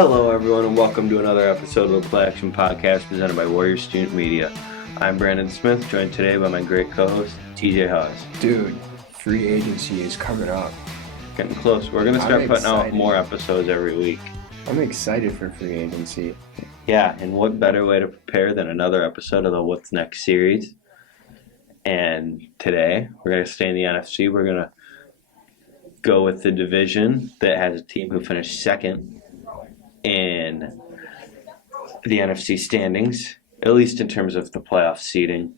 Hello, everyone, and welcome to another episode of the Play Action Podcast presented by Warrior Student Media. I'm Brandon Smith, joined today by my great co-host, TJ Hawes. Dude, free agency is coming up. Getting close. We're going to start putting out more episodes every week. I'm excited for free agency. Yeah, and what better way to prepare than another episode of the What's Next series? And today, we're going to stay in the NFC. We're going to go with the division that has a team who finished second in the NFC standings, at least in terms of the playoff seeding.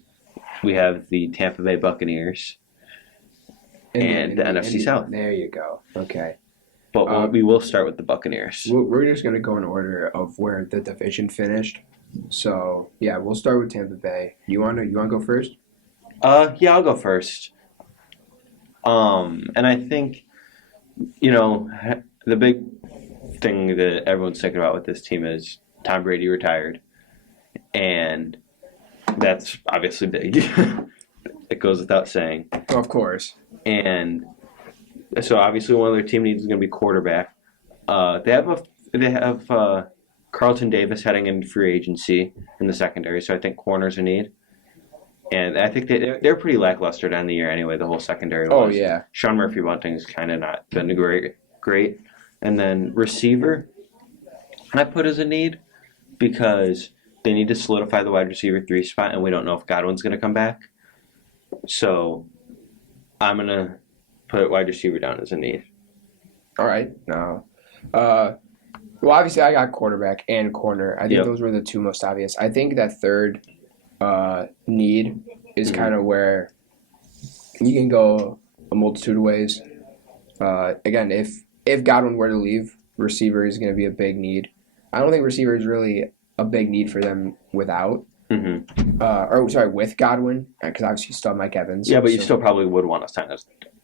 We have the Tampa Bay Buccaneers and the NFC South. There you go. Okay. But we will start with the Buccaneers. We're just going to go in order of where the division finished. So, yeah, we'll start with Tampa Bay. You want to go first? Yeah, I'll go first. And I think, the big thing that everyone's thinking about with this team is Tom Brady retired. And that's obviously big. It goes without saying. Of course. And so obviously one of their team needs is going to be quarterback. They have Carlton Davis heading into free agency in the secondary, so I think corners a need. And I think they're pretty lackluster down the year anyway, the whole secondary was. Oh, yeah. Sean Murphy-Bunting's kind of not been great. And then receiver, I put as a need because they need to solidify the wide receiver 3 spot, and we don't know if Godwin's going to come back. So I'm going to put wide receiver down as a need. All right. No. Well, obviously I got quarterback and corner. I think those were the two most obvious. I think that third need is kind of where you can go a multitude of ways. Again, if Godwin were to leave, receiver is going to be a big need. I don't think receiver is really a big need for them without. With Godwin, because obviously you still have Mike Evans. Yeah, but you still probably would want to sign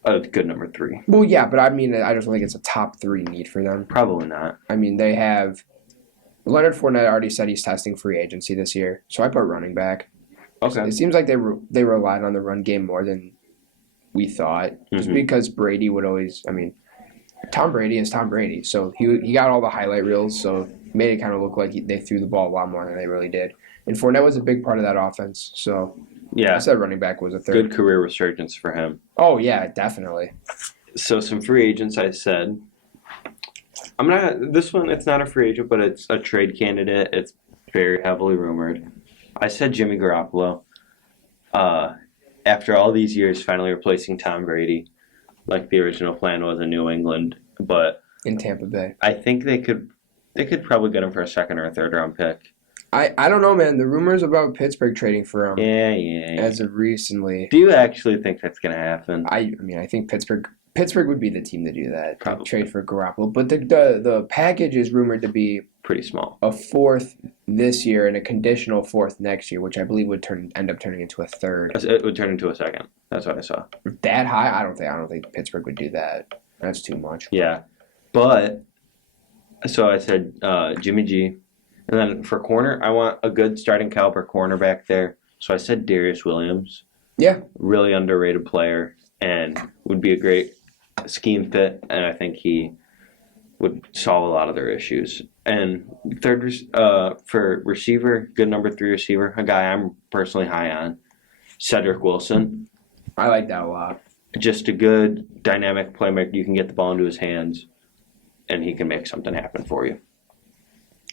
a good number 3. Well, yeah, but I mean, I just don't think it's a top 3 need for them. Probably not. I mean, they have Leonard Fournette already said he's testing free agency this year, so I put running back. Okay. It seems like they relied on the run game more than we thought, just because Brady would always. I mean, Tom Brady is Tom Brady, so he got all the highlight reels, so made it kind of look like they threw the ball a lot more than they really did. And Fournette was a big part of that offense, so yeah, I said running back was a third. Good career resurgence for him. Oh yeah, definitely. So some free agents, I said. This one, it's not a free agent, but it's a trade candidate. It's very heavily rumored. I said Jimmy Garoppolo. After all these years, finally replacing Tom Brady, like the original plan was in New England, but in Tampa Bay, I think they could probably get him for a second or a third round pick. I don't know, man. The rumors about Pittsburgh trading for him. Yeah. As of recently. Do you actually think that's going to happen? I mean, I think Pittsburgh would be the team to do that. Probably. Trade for Garoppolo. But the package is rumored to be pretty small. A 4th this year and a conditional 4th next year, which I believe would end up turning into a 3rd. It would turn into a 2nd. That's what I saw. That high? I don't think Pittsburgh would do that. That's too much. Yeah. But so I said Jimmy G. And then for corner, I want a good starting caliber cornerback there. So I said Darian Williams. Yeah. Really underrated player and would be a great scheme fit. And I think he would solve a lot of their issues. And third, for receiver, good number 3 receiver, a guy I'm personally high on, Cedric Wilson. I like that a lot. Just a good dynamic playmaker. You can get the ball into his hands, and he can make something happen for you.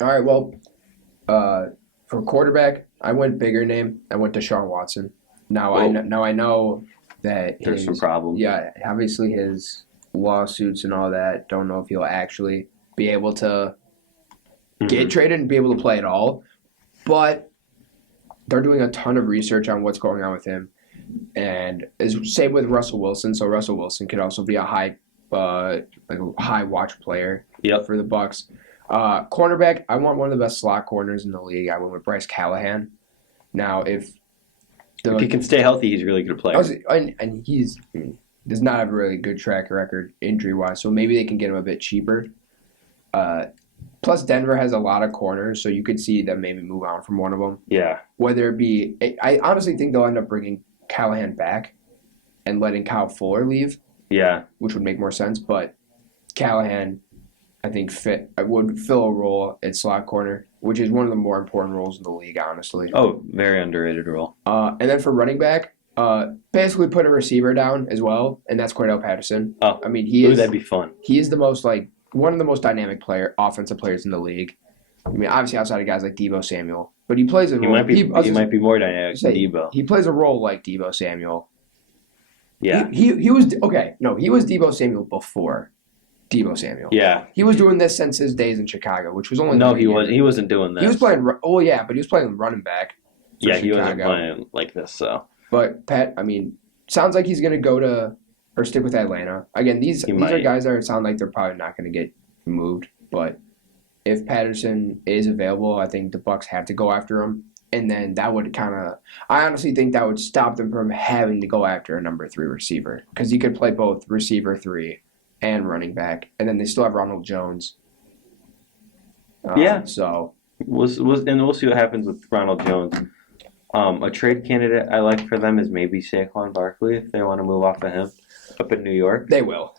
All right, well, for quarterback, I went bigger name. I went to Deshaun Watson. Now I know that there's some problems. Yeah, obviously his lawsuits and all that. Don't know if he'll actually be able to get traded and be able to play at all. But they're doing a ton of research on what's going on with him. And same with Russell Wilson. So Russell Wilson could also be a high watch player for the Bucs. Cornerback, I want one of the best slot corners in the league. I went with Bryce Callahan. Now, if he can stay healthy, he's a really good player. And he's does not have a really good track record injury-wise, so maybe they can get him a bit cheaper. Plus, Denver has a lot of corners, so you could see them maybe move on from one of them. Yeah. Whether it be – I honestly think they'll end up bringing Callahan back and letting Kyle Fuller leave. Yeah. Which would make more sense, but Callahan I think would fill a role at slot corner, which is one of the more important roles in the league, honestly. Oh, very underrated role. And then for running back, basically put a receiver down as well, and that's Cornell Patterson. Oh, I mean, that'd be fun. He is the most one of the most dynamic offensive players in the league. I mean, obviously outside of guys like Deebo Samuel, but he plays a role. He might be more dynamic than Deebo. He plays a role like Deebo Samuel. Yeah. He was okay. No, he was Deebo Samuel before Deebo Samuel. Yeah. He was doing this since his days in Chicago, which was only he wasn't doing this. He was playing. Oh yeah, but he was playing running back. Yeah, he wasn't playing like this. So. But Pat, I mean, sounds like he's going to go to or stick with Atlanta again. These are guys that sound like they're probably not going to get moved. But if Patterson is available, I think the Bucs have to go after him. And then that would I honestly think that would stop them from having to go after a number 3 receiver. Because you could play both receiver 3 and running back. And then they still have Ronald Jones. So. We'll see what happens with Ronald Jones. A trade candidate I like for them is maybe Saquon Barkley if they want to move off of him up in New York. They will.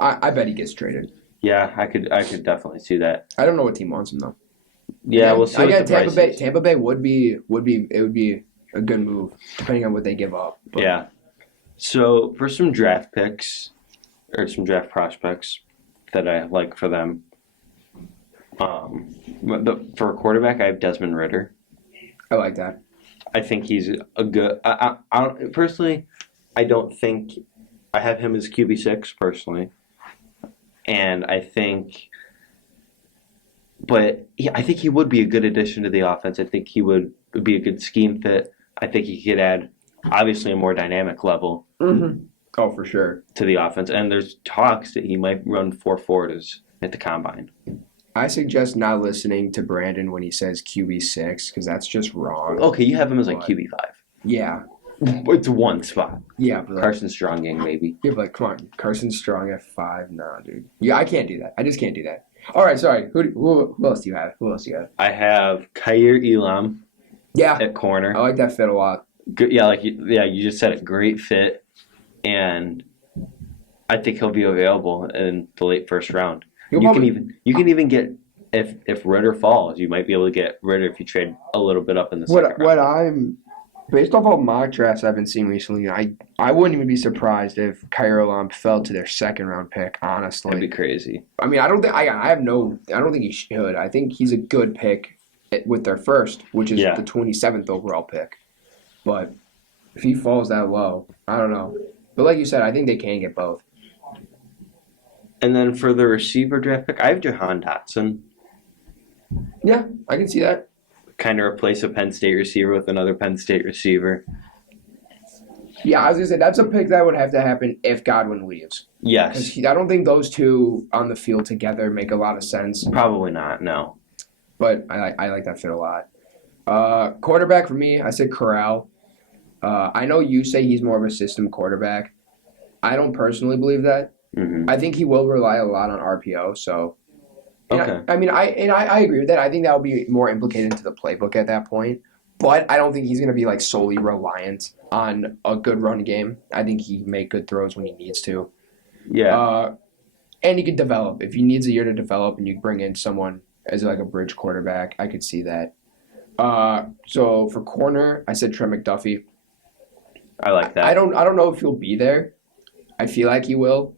I bet he gets traded. Yeah, I could definitely see that. I don't know what team wants him though. Yeah, we'll see. Again, Tampa Bay would be a good move depending on what they give up. But. Yeah. So for some draft picks or some draft prospects that I like for them, for a quarterback, I have Desmond Ritter. I like that. I think he's a good. Personally, I don't think I have him as QB6 personally, and I think he would be a good addition to the offense. I think he would be a good scheme fit. I think he could add, obviously, a more dynamic level. Mm-hmm. Oh, for sure. To the offense, and there's talks that he might run 4.40s at the combine. I suggest not listening to Brandon when he says QB6 because that's just wrong. Okay, you have him as like QB5. Yeah. It's one spot. Yeah. But Carson Strong gang, maybe. Yeah, but come on. Carson Strong at 5? Nah, dude. Yeah, I can't do that. I just can't do that. All right, sorry. Who else do you have? I have Khair Elam. Yeah. At corner. I like that fit a lot. Good, yeah, you just said it. Great fit. And I think he'll be available in the late first round. You can even get if Ritter falls, you might be able to get Ritter if you trade a little bit up in the second round. Based off all mock drafts I've been seeing recently, I wouldn't even be surprised if Khair Elam fell to their second round pick. Honestly, that'd be crazy. I mean, I don't think he should. I think he's a good pick with their first, which is the 27th overall pick. But if he falls that low, I don't know. But like you said, I think they can get both. And then for the receiver draft pick, I have Jahan Dotson. Yeah, I can see that. Kind of replace a Penn State receiver with another Penn State receiver. Yeah, I was going to say, that's a pick that would have to happen if Godwin leaves. Yes. I don't think those two on the field together make a lot of sense. Probably not, no. But I like that fit a lot. Quarterback for me, I said Corral. I know you say he's more of a system quarterback. I don't personally believe that. Mm-hmm. I think he will rely a lot on RPO. So, okay. I agree with that. I think that will be more implicated into the playbook at that point. But I don't think he's going to be like solely reliant on a good run game. I think he can make good throws when he needs to. Yeah. And he can develop. If he needs a year to develop and you bring in someone as like a bridge quarterback, I could see that. So for corner, I said Trent McDuffie. I like that. I don't know if he'll be there. I feel like he will.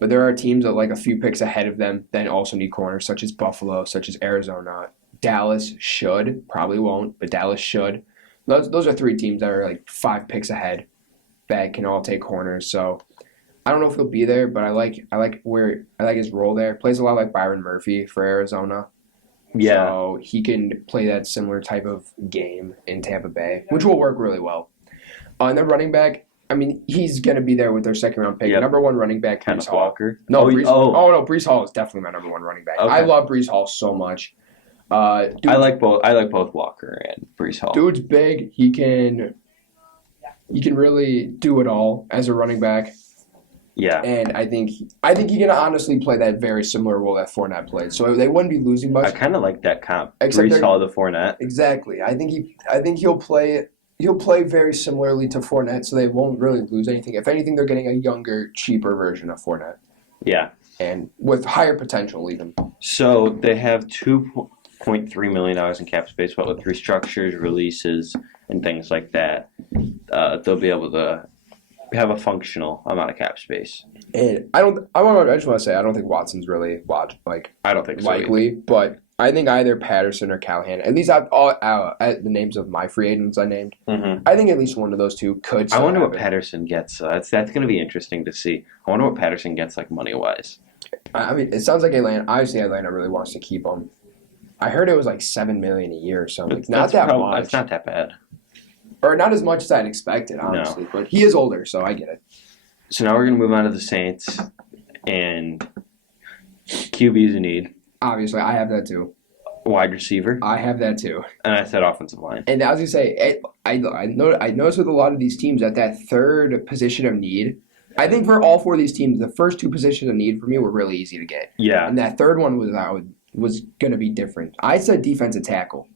But there are teams that like a few picks ahead of them that also need corners, such as Buffalo, such as Arizona. Dallas should, probably won't, but Dallas should. Those are 3 teams that are like 5 picks ahead that can all take corners. So I don't know if he'll be there, but I like his role there. Plays a lot like Byron Murphy for Arizona. Yeah. So he can play that similar type of game in Tampa Bay, which will work really well. And then running back, I mean, he's going to be there with their second round pick. Yep. Number 1 running back, Breece Hall. Walker. No, Breece Hall is definitely my number 1 running back. Okay. I love Breece Hall so much. I like both Walker and Breece Hall. Dude's big. He can really do it all as a running back. Yeah. And I think he can honestly play that very similar role that Fournette played. So they wouldn't be losing much. I kind of like that comp. Breece Hall to Fournette. Exactly. I think he'll play very similarly to Fournette, so they won't really lose anything. If anything, they're getting a younger, cheaper version of Fournette. Yeah. and with higher potential even. So they have $2.3 million in cap space, but with restructures, releases, and things like that, they'll be able to have a functional amount of cap space. And I just want to say I don't think Watson's really I don't think so likely, but I think either Patterson or Callahan. At least out the names of my free agents I named. Mm-hmm. I think at least one of those two could. I wonder what Patterson gets. That's going to be interesting to see. I wonder what Patterson gets money wise. I mean, it sounds like Atlanta really wants to keep him. I heard it was like $7 million a year or something. It's not that much. It's not that bad. Or not as much as I'd expected, honestly. No. But he is older, so I get it. So now we're going to move on to the Saints. And QB's a need. Obviously, I have that too. Wide receiver. I have that too. And I said offensive line. And I was going to say, I noticed with a lot of these teams that third position of need, I think for all four of these teams, the first two positions of need for me were really easy to get. Yeah. And that third one was going to be different. I said defensive tackle.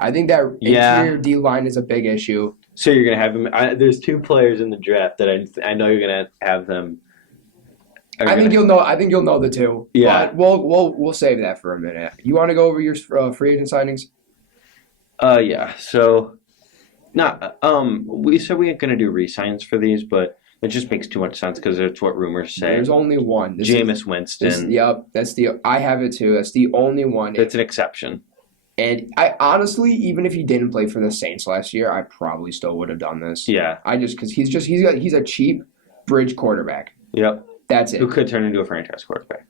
I think that interior D-line is a big issue. So you're going to have him. There's two players in the draft that I know you're going to have them. I think you'll know the two. Yeah. But we'll save that for a minute. You want to go over your free agent signings? Yeah. So, we said we ain't going to do re-signs for these, but it just makes too much sense because it's what rumors say. There's only one. Jameson Winston. I have it too. That's the only one. That's an exception. And I honestly, even if he didn't play for the Saints last year, I probably still would have done this. Yeah. Because he's a cheap bridge quarterback. Yep. That's it. Who could turn into a franchise quarterback?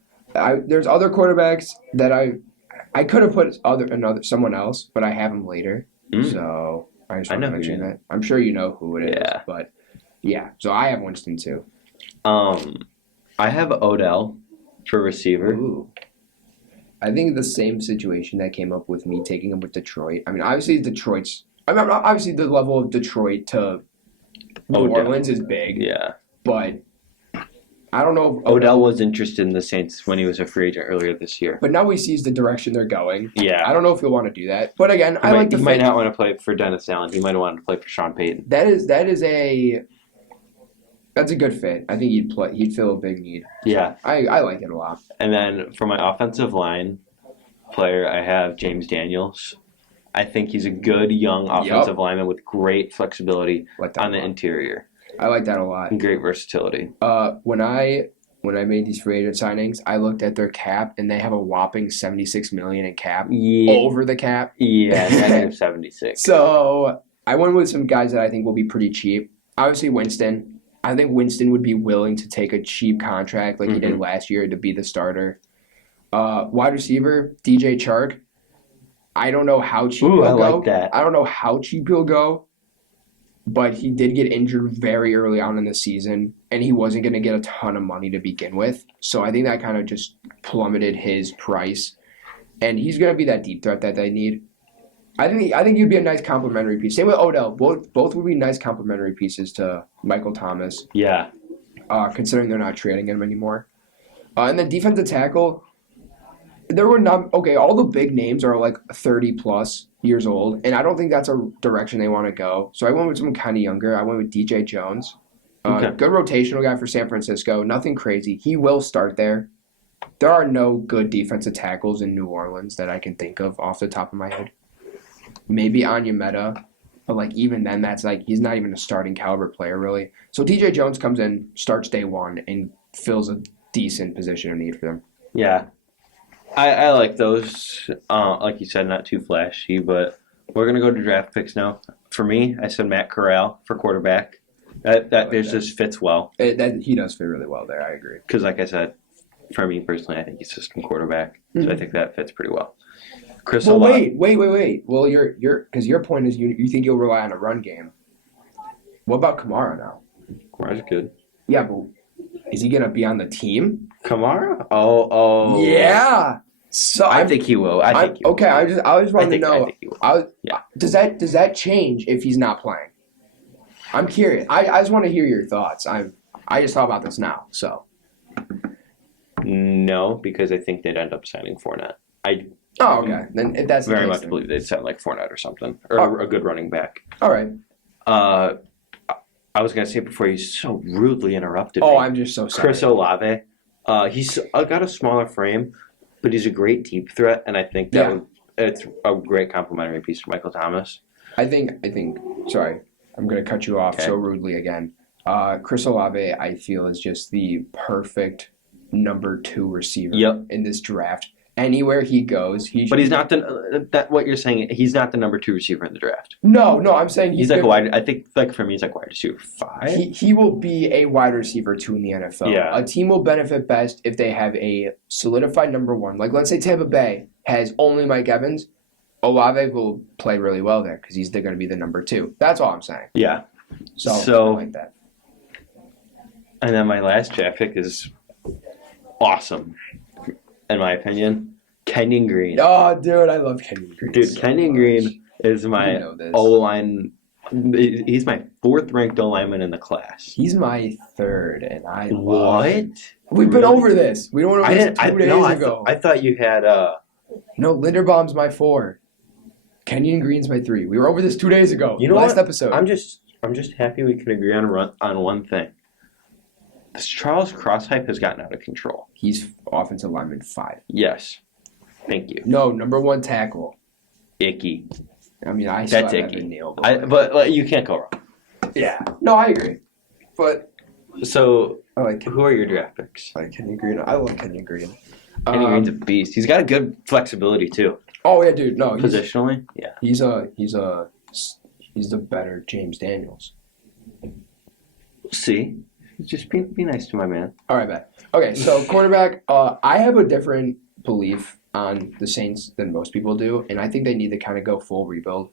There's other quarterbacks that I could have put someone else, but I have him later. So I just want to mention that. I'm sure you know who it is. But yeah, so I have Winston too. I have Odell for receiver. Ooh. I think the same situation that came up with me taking him with Detroit. I mean, obviously obviously the level of Detroit to New Orleans is big. Yeah. But I don't know. Odell was interested in the Saints when he was a free agent earlier this year. But now he sees the direction they're going. Yeah. I don't know if he'll want to do that. But again, he might not want to play for Dennis Allen. He might have wanted to play for Sean Payton. That's a good fit. I think he'd fill a big need. Yeah. I like it a lot. And then for my offensive line player, I have James Daniels. I think he's a good young offensive lineman with great flexibility on the interior. I like that a lot. And great versatility. When I made these free agent signings, I looked at their cap, and they have a whopping $76 million in cap over the cap. Yeah, negative 76. So I went with some guys that I think will be pretty cheap. Obviously, Winston. I think Winston would be willing to take a cheap contract like he did last year to be the starter. Wide receiver, DJ Chark. I don't know how cheap he'll go. Like that. I don't know how cheap he'll go. But he did get injured very early on in the season, and he wasn't going to get a ton of money to begin with. So I think that kind of just plummeted his price. And he's going to be that deep threat that they need. I think he'd be a nice complementary piece. Same with Odell. Both would be nice complementary pieces to Michael Thomas. Yeah. Considering they're not trading him anymore. And then defensive tackle, there were not – okay, all the big names are like 30-plus years old, and I don't think that's a direction they want to go. So I went with someone kind of younger. I went with DJ Jones. Good rotational guy for San Francisco. Nothing crazy. He will start there. There are no good defensive tackles in New Orleans that I can think of off the top of my head. Maybe Onyemata, but even then, that's he's not even a starting caliber player really. So DJ Jones comes in, starts day one, and fills a decent position of need for them. Yeah, I like those. Like you said, not too flashy, but we're gonna go to draft picks now. For me, I said Matt Corral for quarterback. That just fits well. He does fit really well there. I agree. Because like I said, for me personally, I think he's system quarterback, so I think that fits pretty well. Wait. Well, because your point is you think you'll rely on a run game. What about Kamara now? Kamara's good. Yeah, but is he gonna be on the team? Kamara? Oh. Yeah. So I think he will. I think he will. Okay, I just wanted to know. I think he will. Does that change if he's not playing? I'm curious. I just want to hear your thoughts. I just thought about this now. So. No, because I think they'd end up signing Fournette. Oh, okay. Then if that's very much believe they'd sign Fournette or something, or a good running back. All right. I was gonna say before you so rudely interrupted me. Oh, I'm just so sorry. Chris Olave. He's got a smaller frame, but he's a great deep threat, and I think it's a great complementary piece for Michael Thomas. I think. Sorry, I'm going to cut you off so rudely again. Chris Olave, I feel, is just the perfect number 2 receiver in this draft. Anywhere he goes, But he's not what you're saying. He's not the number 2 receiver in the draft. No, I'm saying he's like a wide. I think for me, he's like wide receiver 5. He will be a wide receiver 2 in the NFL. Yeah. A team will benefit best if they have a solidified number 1. Like let's say Tampa Bay has only Mike Evans. Olave will play really well there because he's going to be the number 2. That's all I'm saying. Yeah. So I like that. And then my last draft pick is awesome, in my opinion. Kenyon Green. Oh, dude, I love Kenyon Green. Dude, Kenyon Green is my O-line. He's my 4th ranked O-lineman in the class. He's my 3rd, and I love What? We've been over this. We went over this 2 days ago. I thought you had No, Linderbaum's my 4. Kenyon Green's my 3. We were over this 2 days ago. You know last what? episode. I'm just happy we can agree on one thing. This Charles Cross hype has gotten out of control. He's offensive lineman 5. Yes. Thank you. No, number 1 tackle. Icky. I mean, I That's still icky. nailed but you can't go wrong. Yeah. No, I agree. But so, I like who are your draft picks? I like Kenyon Green. I love Kenyon Green. Kenyon Green's a beast. He's got a good flexibility too. Oh yeah, dude. No, Positionally, yeah. He's the better James Daniels. See, just be nice to my man. All right, bet. Okay, so cornerback. I have a different belief on the Saints than most people do, and I think they need to kind of go full rebuild.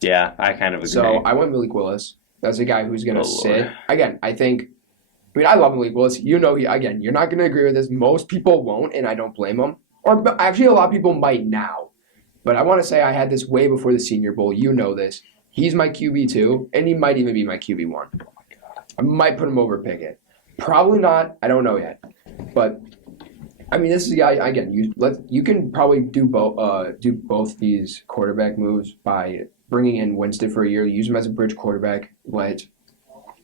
Yeah, I kind of agree. So I went Malik Willis. That's a guy who's going to sit. Again, I love Malik Willis. You know, again, you're not going to agree with this. Most people won't, and I don't blame them. Or actually, a lot of people might now. But I want to say I had this way before the Senior Bowl. You know this. He's my QB2, and he might even be my QB1. Oh, my God. I might put him over Pickett. Probably not. I don't know yet. But, I mean, this is a guy, again, you can probably do both these quarterback moves by bringing in Winston for a year, use him as a bridge quarterback, let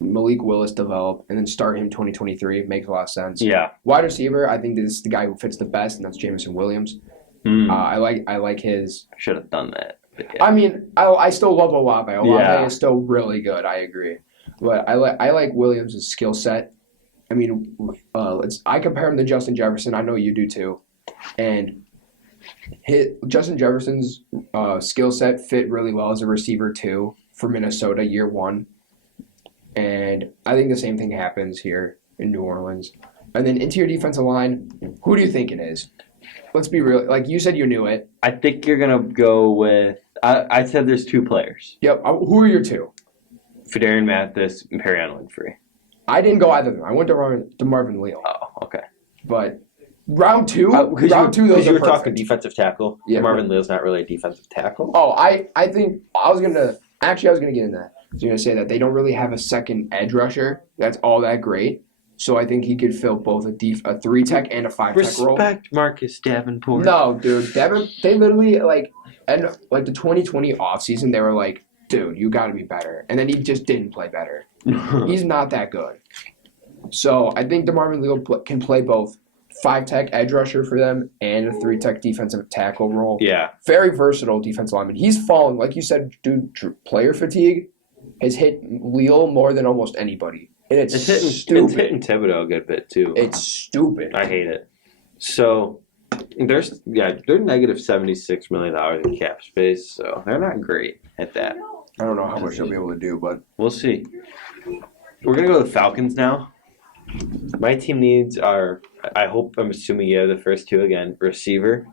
Malik Willis develop, and then start him 2023. It makes a lot of sense. Yeah. Wide receiver, I think this is the guy who fits the best, and that's Jameson Williams. I like his. I should have done that. Yeah. I mean, I still love Olave. Olave is still really good. I agree, but I like Williams' skill set. I mean, I compare him to Justin Jefferson. I know you do too, and Justin Jefferson's skill set fit really well as a receiver too for Minnesota year 1, and I think the same thing happens here in New Orleans. And then into your defensive line, who do you think it is? Let's be real. Like you said, you knew it. I think you're gonna go with. I said there's 2 players. Yep. Who are your 2? Fedarian Mathis and Perrion Winfrey. I didn't go either of them. I went to Marvin Leal. Oh, okay. But round 2, those you were talking defensive tackle. Yeah, Marvin Leal's not really a defensive tackle. Oh, I think I was gonna get in that. I was gonna say that they don't really have a second edge rusher that's all that great. So I think he could fill both a 3-tech and a 5-tech role. Respect Marcus Davenport. No, dude. They literally, the 2020 offseason, they were like, dude, you got to be better. And then he just didn't play better. He's not that good. So I think DeMarvin Leal can play both 5-tech edge rusher for them and a 3-tech defensive tackle role. Yeah. Very versatile defensive lineman. He's fallen, like you said, dude, player fatigue has hit Leal more than almost anybody. And it's stupid. It's hitting Thibodeau a good bit, too. It's stupid. I hate it. So, they're negative $76 million in cap space, so they're not great at that. I don't know how much they'll be able to do, but we'll see. We're going to go to the Falcons now. My team needs are, I'm assuming you have the first 2 again, receiver,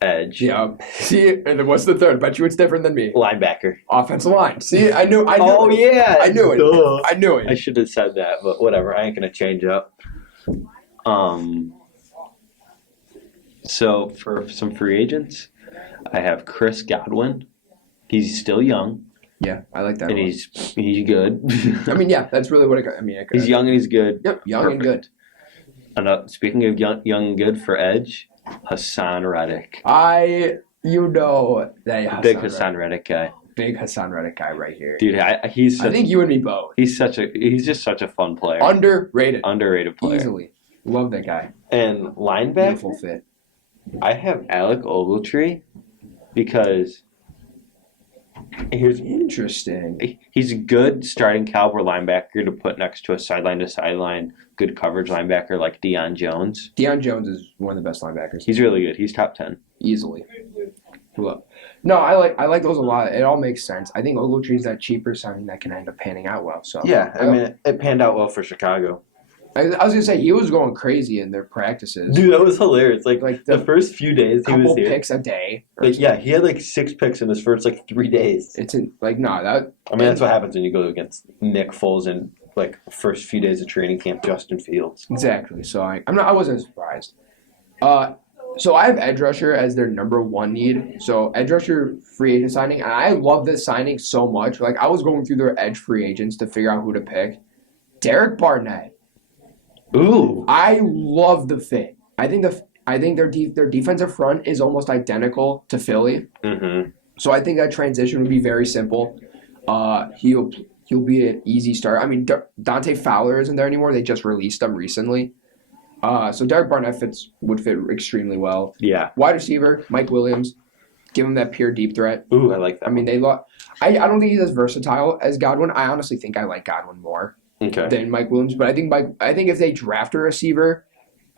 edge. Yeah. See, and then what's the third? Bet you it's different than me. Linebacker. Offensive line. See, I knew oh, it. Yeah. I knew it. Duh. I knew it. I should have said that, but whatever. I ain't going to change up. So for some free agents, I have Chris Godwin. He's still young. Yeah, I like that. And he's good. I mean, yeah, that's really what he's young and he's good. Yep, young and good. And speaking of young and good for edge, Hassan Reddick. Big Hassan Reddick guy. Big Hassan Reddick guy right here. Dude, I think you and me both. He's just such a fun player. Underrated player. Easily. Love that guy. And linebacker, Beautiful fit. I have Alec Ogletree because he's a good starting caliber linebacker to put next to a sideline-to-sideline good coverage linebacker like Deion Jones. Deion Jones is one of the best linebackers. He's really good. He's top 10. Easily. Look. No, I like those a lot. It all makes sense. I think Ogletree is that cheaper signing that can end up panning out well. So yeah, I mean, it panned out well for Chicago. I was gonna say he was going crazy in their practices. Dude, that was hilarious. Like the first few days he was here. Couple picks a day. Yeah, he had like 6 picks in his first 3 days. It's that. I mean, that's what happens when you go against Nick Foles in first few days of training camp. Justin Fields. Exactly. So I wasn't surprised. So I have edge rusher as their number 1 need. So edge rusher free agent signing, and I love this signing so much. Like I was going through their edge free agents to figure out who to pick. Derek Barnett. Ooh. I love the fit. I think their defensive front is almost identical to Philly. Mm-hmm. So I think that transition would be very simple. He'll be an easy start. I mean, Dante Fowler isn't there anymore. They just released him recently. So Derek Barnett would fit extremely well. Yeah. Wide receiver, Mike Williams. Give him that pure deep threat. Ooh, I like that. I mean, I don't think he's as versatile as Godwin. I honestly think I like Godwin more than Mike Williams. But I think if they draft a receiver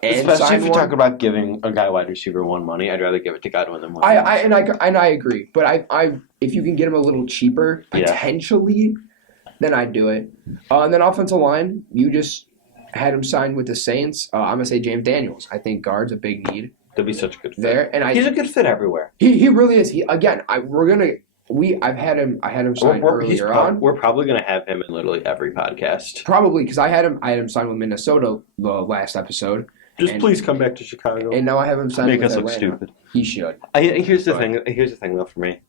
and especially if you talk about giving a guy wide receiver 1 money, I'd rather give it to Godwin than one. I agree. But if you can get him a little cheaper potentially, then I'd do it. And then offensive line, you just had him signed with the Saints. I'm gonna say James Daniels. I think guard's a big need. That'd be such a good fit there, and he's a good fit everywhere. He really is. I've had him signed earlier on. We're probably gonna have him in literally every podcast. Probably because I had him signed with Minnesota the last episode. Please come back to Chicago. And now I have him signed with Atlanta. Make us look stupid. He should. Here's the thing though for me.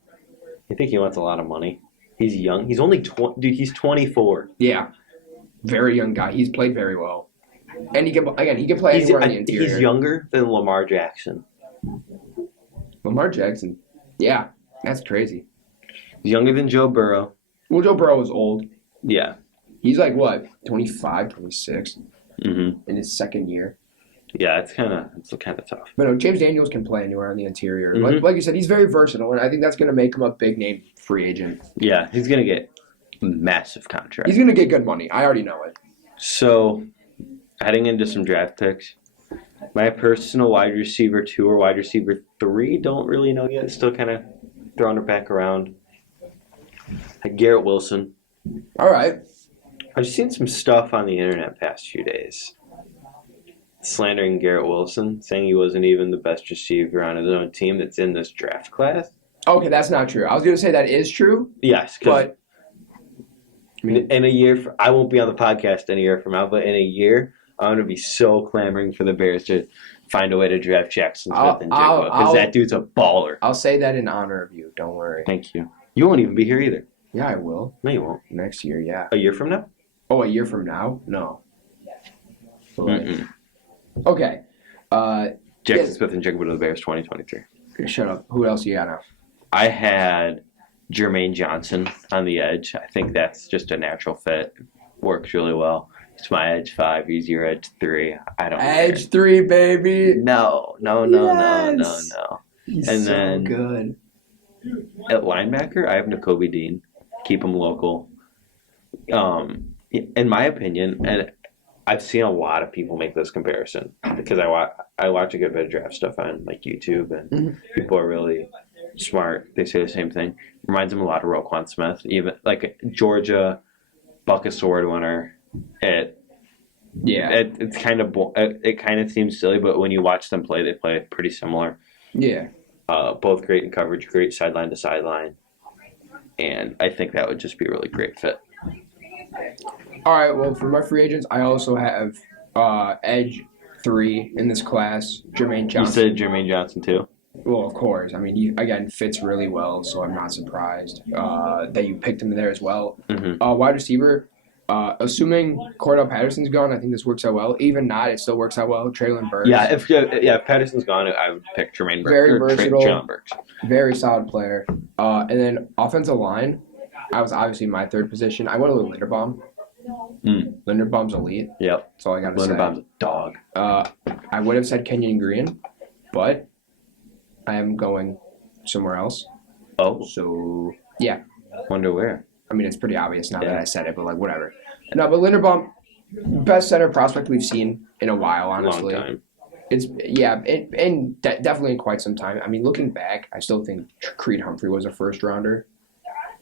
I think he wants a lot of money. He's young. He's only 20. Dude, he's 24. Yeah. Very young guy. He's played very well. And he can play anywhere in the interior. He's younger than Lamar Jackson. Lamar Jackson? Yeah. That's crazy. He's younger than Joe Burrow. Well, Joe Burrow is old. Yeah. He's 25, 26 in his second year. Yeah, it's kind of tough. But no, James Daniels can play anywhere in the interior. Like you said, he's very versatile, and I think that's going to make him a big name free agent. Yeah, he's going to get a massive contract. He's going to get good money. I already know it. So, heading into some draft picks, my personal wide receiver 2 or wide receiver 3, don't really know yet. Still kind of throwing it back around. Garrett Wilson. All right. I've seen some stuff on the internet past few days slandering Garrett Wilson, saying he wasn't even the best receiver on his own team that's in this draft class. Okay, that's not true. I was going to say that is true. Yes, but in a year, I won't be on the podcast in a year from now, but in a year, I'm going to be so clamoring for the Bears to find a way to draft Jackson Smith and Jigba because that dude's a baller. I'll say that in honor of you. Don't worry. Thank you. You won't even be here either. Yeah, I will. No, you won't. Next year, yeah. A year from now? Oh, a year from now? No. Okay. Jackson Smith and Jigba to the Bears 2023. Shut up. Who else you got now? I had Jermaine Johnson on the edge. I think that's just a natural fit. Works really well. It's my edge 5. He's your edge 3. I don't Edge care. 3, baby. No. Yes. He's and so then good. At linebacker, I have Nakobe Dean. Keep him local. In my opinion, and I've seen a lot of people make this comparison because I watch a good bit of draft stuff on YouTube, and people are really smart. They say the same thing. Reminds them a lot of Roquan Smith, even like Georgia Buck Award winner. It kind of seems silly, but when you watch them play, they play pretty similar. Yeah. Both great in coverage, great sideline to sideline, and I think that would just be a really great fit. All right, well, for my free agents, I also have edge 3 in this class, Jermaine Johnson. You said Jermaine Johnson too? Well, of course. I mean, he, again, fits really well, so I'm not surprised that you picked him there as well. Wide receiver, assuming Cornell Patterson's gone, I think this works out well. Even not, it still works out well. Traylon Burks. Yeah, if Patterson's gone, I would pick Jermaine Burks. Very versatile. Traylon Burks. Very solid player. And then offensive line, I was obviously my third position. I went with Linderbaum. Linderbaum's elite. Yep. That's all I got to say. Linderbaum's a dog. I would have said Kenyon Green, but I am going somewhere else. Oh. So, yeah. Wonder where. I mean, it's pretty obvious now that I said it, but, like, whatever. No, but Linderbaum, best center prospect we've seen in a while, honestly. Long time. It's definitely in quite some time. I mean, looking back, I still think Creed Humphrey was a first rounder.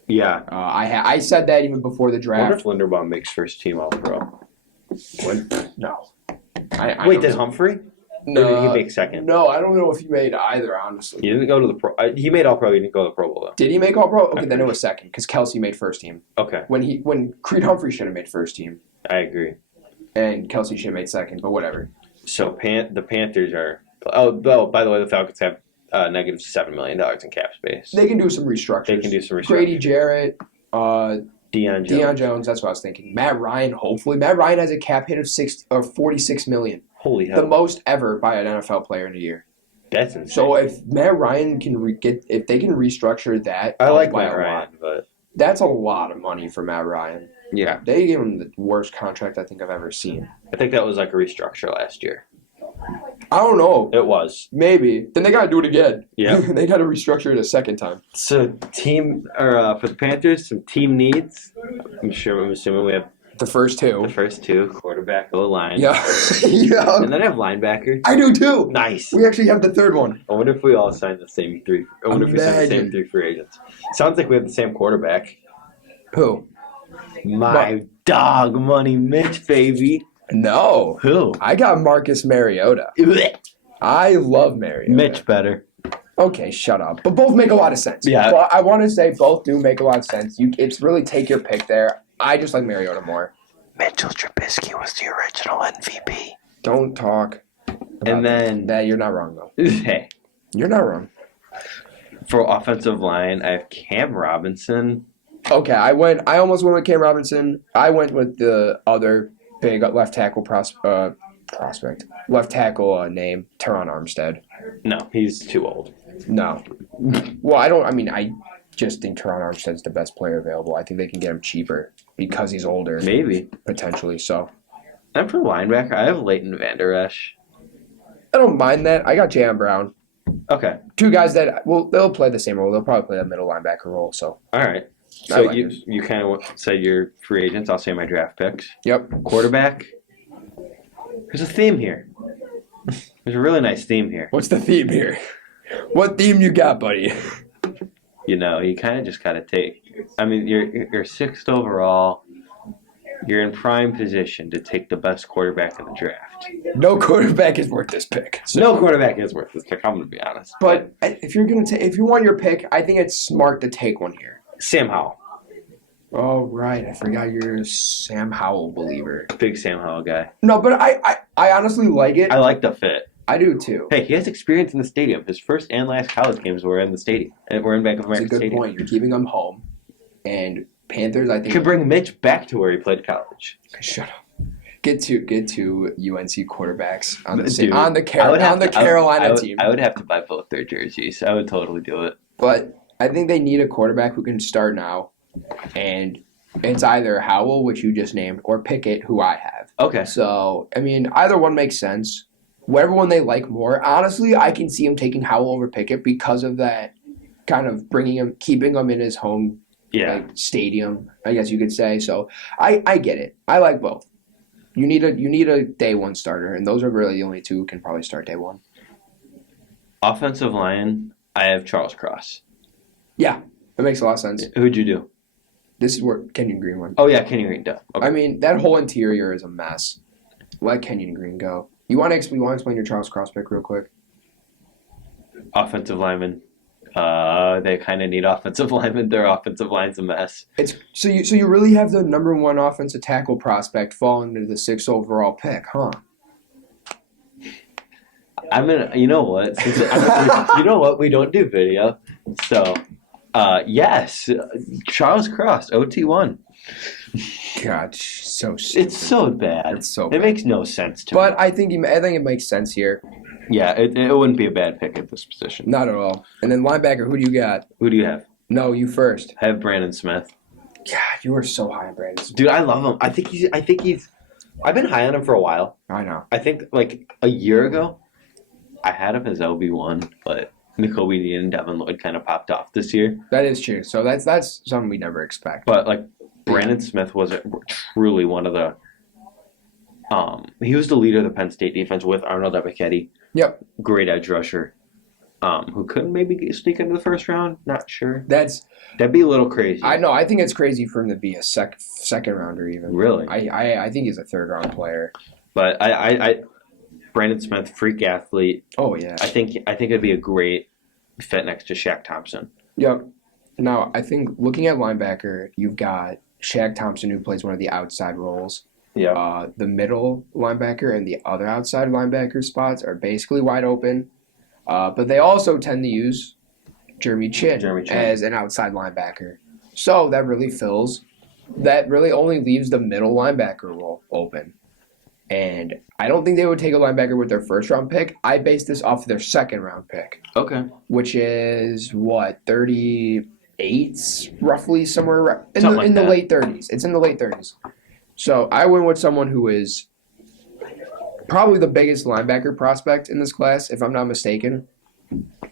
Yeah. I said that even before the I draft. wonder if Linderbaum makes first team All-Pro. No. Wait, did Humphrey? No. Or did he make second? No, I don't know if he made either, honestly. He didn't go to the Pro. He made All-Pro. He didn't go to the Pro Bowl, though. Did he make All-Pro? Okay, then it was second because Kelsey made first team. Okay. When Creed Humphrey should have made first team. I agree. And Kelsey should have made second, but whatever. So the Panthers are. Oh, by the way, the Falcons have negative $7 million in cap space. They can do some restructures. Grady Jarrett, Deion Jones. That's what I was thinking. Matt Ryan. Hopefully, Matt Ryan has a cap hit of $46 million. Holy hell! The most ever by an NFL player in a year. That's insane. So if Matt Ryan can if they can restructure that, I like Matt Ryan, but that's a lot of money for Matt Ryan. Yeah, they gave him the worst contract I think I've ever seen. I think that was like a restructure last year. I don't know. It was. Maybe. Then they got to do it again. Yeah. They got to restructure it a second time. So for the Panthers, some team needs. I'm assuming we have the first two. Quarterback, O-line. Yeah. Yeah. And then I have linebacker. I do too. Nice. We actually have the third one. I wonder if we all signed the same three. I wonder if we signed the same three free agents. Sounds like we have the same quarterback. Who? My dog money Mitch, baby. No. Who? I got Marcus Mariota. I love Mariota. Mitch better. Okay, shut up. But both make a lot of sense. Yeah. But I want to say both do make a lot of sense. It's really take your pick there. I just like Mariota more. Mitchell Trubisky was the original MVP. Don't talk. And then that you're not wrong though. Hey, you're not wrong. For offensive line, I have Cam Robinson. Okay, I almost went with Cam Robinson. I went with the other big left tackle prospect. Left tackle name, Teron Armstead. No, he's too old. No. Well, I just think Teron Armstead's the best player available. I think they can get him cheaper because he's older. Maybe. Potentially, so. And for linebacker, I have Leighton Vander Esch. I don't mind that. I got Jam Brown. Okay. Two guys that, they'll play the same role. They'll probably play the middle linebacker role, so. All right. So you kind of said your free agents. I'll say my draft picks. Yep. Quarterback. There's a theme here. There's a really nice theme here. What's the theme here? What theme you got, buddy? You kind of just got to take. I mean, you're sixth overall. You're in prime position to take the best quarterback in the draft. No quarterback is worth this pick. So. No quarterback is worth this pick. I'm going to be honest. But if you want your pick, I think it's smart to take one here. Sam Howell. Oh, right. I forgot you're a Sam Howell believer. Big Sam Howell guy. No, but I honestly like it. I like the fit. I do, too. Hey, he has experience in the stadium. His first and last college games were in the stadium. And we're in Bank of America Stadium. That's a good point. You're keeping him home. And Panthers, I think... Could bring Mitch back to where he played college. Shut up. Get to UNC quarterbacks on the Carolina team. I would have to buy both their jerseys. I would totally do it. But I think they need a quarterback who can start now. And it's either Howell, which you just named, or Pickett, who I have. Okay. So, I mean, either one makes sense. Whatever one they like more. Honestly, I can see him taking Howell over Pickett because of that kind of keeping him in his home stadium, I guess you could say. So I get it. I like both. You need a day one starter, and those are really the only two who can probably start day one. Offensive line, I have Charles Cross. Yeah, that makes a lot of sense. Who'd you do? This is where Kenyon Green went. Oh, yeah, Kenyon Green. Okay. I mean, that whole interior is a mess. Let Kenyon Green go. You want to explain your Charles Cross pick real quick? Offensive lineman. They kind of need offensive linemen. Their offensive line's a mess. So you really have the number one offensive tackle prospect fall into the 6th overall pick, huh? You know what? You know what? We don't do video. So, yes, Charles Cross, OT1. God, so stupid. It's so bad. It makes no sense to me. But I think it makes sense here. Yeah, it wouldn't be a bad pick at this position. Not at all. And then linebacker, who do you got? Who do you have? No, you first. I have Brandon Smith. God, you were so high on Brandon. Dude, I love him. I think he's. I've been high on him for a while. I know. I think like a year ago, I had him as LB1, but N'Kobe Dean and Devin Lloyd kind of popped off this year. That is true. So that's something we never expect. But like Brandon Smith was truly one of the. He was the leader of the Penn State defense with Arnold Ebiketie. Yep. Great edge rusher. Who couldn't maybe sneak into the first round? Not sure. That'd be a little crazy. I know. I think it's crazy for him to be a second rounder even. Really? I think he's a third round player. But I Brandon Smith, freak athlete. Oh yeah. I think it'd be a great fit next to Shaq Thompson. Yep. Now I think looking at linebacker, you've got Shaq Thompson who plays one of the outside roles. Yeah. The middle linebacker and the other outside linebacker spots are basically wide open. But they also tend to use Jeremy Chin as an outside linebacker. So that really only leaves the middle linebacker role open. And I don't think they would take a linebacker with their first round pick. I base this off of their second round pick. Okay. Which is 38, roughly somewhere in Something the late 30s. It's in the late 30s. So I went with someone who is probably the biggest linebacker prospect in this class, if I'm not mistaken,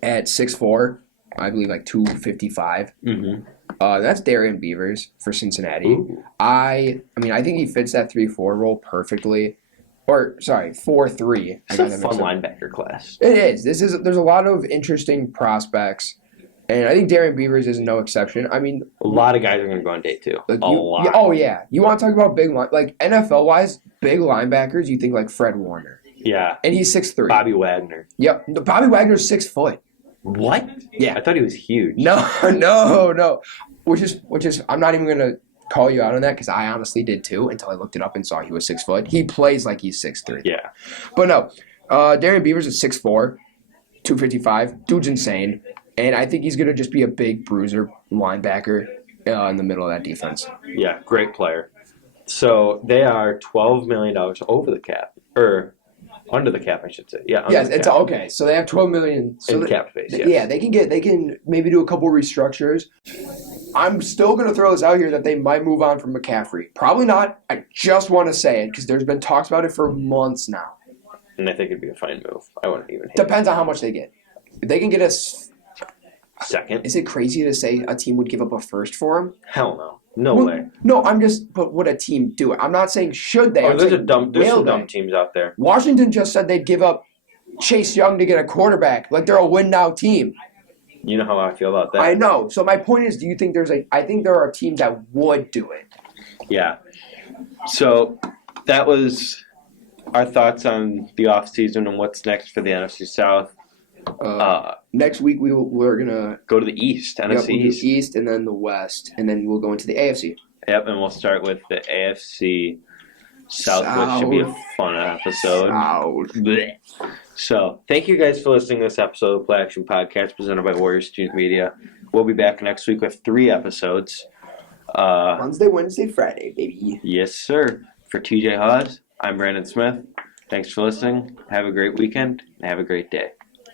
at 6'4", I believe like 255. Mm-hmm. That's Darian Beavers for Cincinnati. Ooh. I think he fits that 3-4 role perfectly. Or, sorry, 4-3. It's a fun linebacker class. It is. There's a lot of interesting prospects, and I think Darian Beavers is no exception. I mean, a lot of guys are going to go on day two. Like a lot. Oh, yeah. You want to talk about like NFL-wise, big linebackers, you think like Fred Warner. Yeah. And he's 6'3". Bobby Wagner. Yep. Bobby Wagner's 6 foot. What? Yeah. I thought he was huge. No. Which is I'm not even going to call you out on that because I honestly did too until I looked it up and saw he was 6 foot. He plays like he's 6'3". Yeah. But no. Darian Beavers is 6'4", 255. Dude's insane. And I think he's going to just be a big bruiser linebacker in the middle of that defense. Yeah, great player. So they are $12 million over the cap. Or under the cap, I should say. Yeah, yes, it's okay. So they have $12 million. So in cap space, yes. Yeah, they can maybe do a couple restructures. I'm still going to throw this out here that they might move on from McCaffrey. Probably not. I just want to say it because there's been talks about it for months now. And I think it'd be a fine move. I wouldn't even hate Depends on how much they get. If they can get a second. Is it crazy to say a team would give up a first for him? Hell no. No way. No, but would a team do it? I'm not saying should they. There's some dumb teams out there. Washington just said they'd give up Chase Young to get a quarterback. Like they're a win-now team. You know how I feel about that. I know. So my point is, do you think I think there are teams that would do it. Yeah. So that was our thoughts on the offseason and what's next for the NFC South. Next week we're gonna go to the East, NFC East. East, and then the West, and then we'll go into the AFC. Yep, and we'll start with the AFC South, which should be a fun episode. So, thank you guys for listening to this episode of Play Action Podcast presented by Warrior Student Media. We'll be back next week with 3 episodes. Wednesday, Friday, baby. Yes, sir. For TJ Hawes, I'm Brandon Smith. Thanks for listening. Have a great weekend and have a great day.